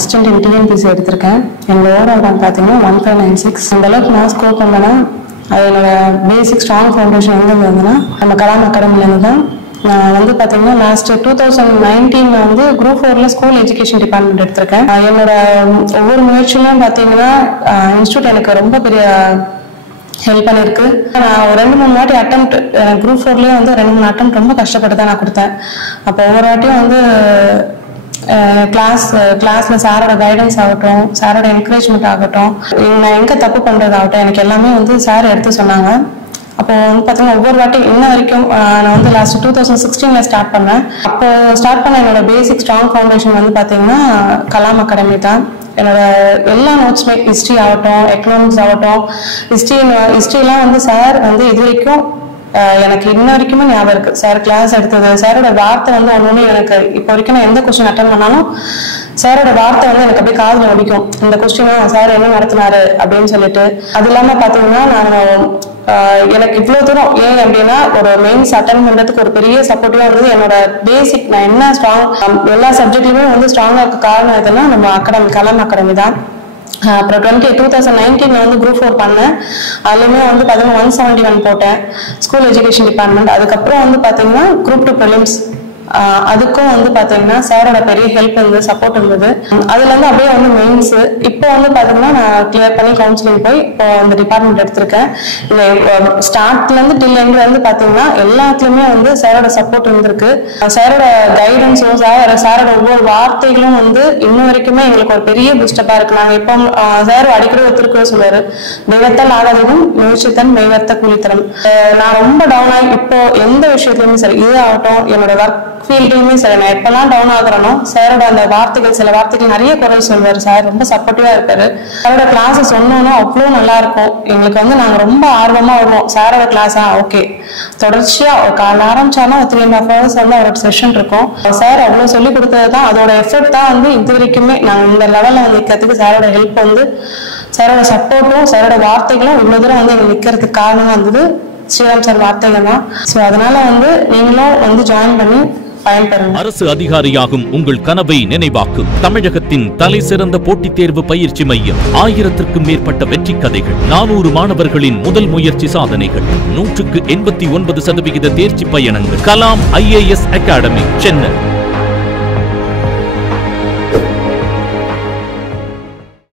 Assistant இன் TNPSC எடுத்திருக்கேன். என்னோட overall rank பார்த்தீங்கன்னா 1596. அந்த அளவுக்கு நான் ஸ்கோர் பண்ணேன்னா அது என்னோட பேசிக் ஸ்ட்ராங் ஃபவுண்டேஷன் எங்கே இருந்ததுன்னா நம்ம கலாம் அகாடமிலேருந்து தான். நான் வந்து பார்த்தீங்கன்னா லாஸ்ட் 2019 வந்து குரூப் 4ல ஸ்கூல் எஜுகேஷன் டிபார்ட்மெண்ட் எடுத்திருக்கேன். என்னோட ஒவ்வொரு முயற்சியிலும் பார்த்தீங்கன்னா இன்ஸ்டியூட் எனக்கு ரொம்ப பெரிய ஹெல்ப் பண்ணியிருக்கு. நான் ஒரு 2-3 வாட்டி அட்டெம்ப்ட் குரூப் 4லேயே வந்து 2-3 அட்டெம்ப்ட் ரொம்ப கஷ்டப்பட்டு தான் நான் கொடுத்தேன். அப்போ ஒவ்வொரு வாட்டியும் வந்து கிளாஸ்ல சாரோட கைடன்ஸ் ஆகட்டும், சாரோட என்கரேஜ்மெண்ட் ஆகட்டும், நான் எங்கே தப்பு பண்ணுறதாகட்டும், எனக்கு எல்லாமே வந்து சார் எடுத்து சொன்னாங்க. அப்போ வந்து பார்த்தீங்கன்னா ஒவ்வொரு வாட்டி இன்ன வரைக்கும் நான் வந்து லாஸ்ட் 2016 ஸ்டார்ட் பண்ணேன். அப்போ ஸ்டார்ட் பண்ண என்னோட பேசிக் ஸ்ட்ராங் ஃபவுண்டேஷன் வந்து பார்த்தீங்கன்னா கலாம் அகாடமி தான். என்னோட எல்லா நோட்ஸுமே ஹிஸ்ட்ரி ஆகட்டும், எக்கனாமிக்ஸ் ஆகட்டும், ஹிஸ்ட்ரிலாம் வந்து சார் வந்து இது வரைக்கும் எனக்கு இன்ன வரைக்குமே ஞாபகம் இருக்கு. சார் கிளாஸ் எடுத்தது, சாரோட வார்த்தை வந்து ஒன்று எனக்கு இப்போ வரைக்கும் நான் எந்த கொஸ்டின் அட்டன் பண்ணாலும் சாரோட வார்த்தை வந்து எனக்கு அப்படியே காதில் அடிக்கும். இந்த கொஸ்டினா சார் என்ன நடத்தினாரு அப்படின்னு சொல்லிட்டு. அது இல்லாமல் பார்த்தீங்கன்னா நாங்கள் எனக்கு இவ்வளோ தூரம் ஏன் அப்படின்னா ஒரு மெயின்ஸ் அட்டன் பண்ணுறதுக்கு ஒரு பெரிய சப்போர்ட்டிவாக இருந்தது என்னோட பேசிக். நான் என்ன எல்லா சப்ஜெக்ட்லையுமே வந்து ஸ்ட்ராங்காக இருக்க காரணம் எதுனா நம்ம அகாடமி கலாம் அகாடமி தான். அப்புறம் 2019 வந்து குரூப் 4 பண்ணேன். அதுலேயுமே வந்து பார்த்தீங்கன்னா 171 போட்டேன் ஸ்கூல் எஜுகேஷன் டிபார்ட்மெண்ட். அதுக்கப்புறம் வந்து பார்த்தீங்கன்னா குரூப் 2 ப்ரிலிம்ஸ், அதுக்கும் வந்து பார்த்தீங்கன்னா சாரோட பெரிய ஹெல்ப் இருந்தது, சப்போர்ட் இருந்தது. அதுலேருந்து அப்படியே வந்து மெயின்ஸ் இப்போ வந்து பார்த்தீங்கன்னா நான் கிளியர் பண்ணி கவுன்சிலிங் போய் இப்போ அந்த டிபார்ட்மெண்ட் எடுத்திருக்கேன். இந்த ஸ்டார்ட்லேருந்து டில் எண்ட் வந்து பார்த்தீங்கன்னா எல்லாத்துலேயுமே வந்து சாரோட சப்போர்ட் இருந்திருக்கு. சாரோட கைடன்ஸும் சாரோட ஒவ்வொரு வார்த்தைகளும் வந்து இன்னும் வரைக்குமே எங்களுக்கு ஒரு பெரிய பூஸ்டப்பாக இருக்கு. நாங்கள் இப்போ சார் அடிக்கடி ஒத்துருக்க சொல்லுவார், தெய்வத்தால் ஆகாததும் முயற்சித்தன் மெய்வர்த்த கூலித்தரம். நான் ரொம்ப டவுன் ஆகி இப்போ எந்த விஷயத்துலையுமே சரி, இது ஆகட்டும் என்னோட ஒர்க் ஃபீல்டுமே சரி, நான் எப்பெல்லாம் டவுன் ஆகுறனோ சாரோட அந்த வார்த்தைகள், சில வார்த்தைகள் நிறைய குரல் சொல்வார். சார் ரொம்ப சப்போர்ட்டிவா இருப்பாரு. சாரோட கிளாஸ் சொன்னோன்னா அவ்வளோ நல்லா இருக்கும். எங்களுக்கு வந்து நாங்கள் ரொம்ப ஆர்வமா வருவோம். சாரோட கிளாஸா ஓகே தொடர்ச்சியா காலைல ஆரம்பிச்சாலும் 3.5 hours வந்து அவரோட செஷன் இருக்கும். சார் அவ்வளோ சொல்லி கொடுத்தது தான், அதோட எஃபெக்ட் தான் வந்து இது வரைக்குமே நாங்கள் இந்த லெவலில் வந்து நிற்கிறதுக்கு சாரோட ஹெல்ப் வந்து சாரோட சப்போர்ட்டும் சாரோட வார்த்தைகளும் இவ்வளோ தூரம் வந்து எங்களுக்கு நிற்கிறதுக்கு காரணமாக இருந்தது ஸ்ரீராம் சார் வார்த்தைகள் தான். ஸோ அதனால வந்து நீங்களும் வந்து ஜாயின் பண்ணி அரசு அதிகாரியாகும் உங்கள் கனவை நினைவாக்கும் தமிழகத்தின் தலை சிறந்த போட்டித் தேர்வு பயிற்சி மையம். 1000க்கும் மேற்பட்ட வெற்றி கதைகள், 400 மாணவர்களின் முதல் முயற்சி சாதனைகள், 189% தேர்ச்சி பயணங்கள். Kalam IAS academy, Chennai.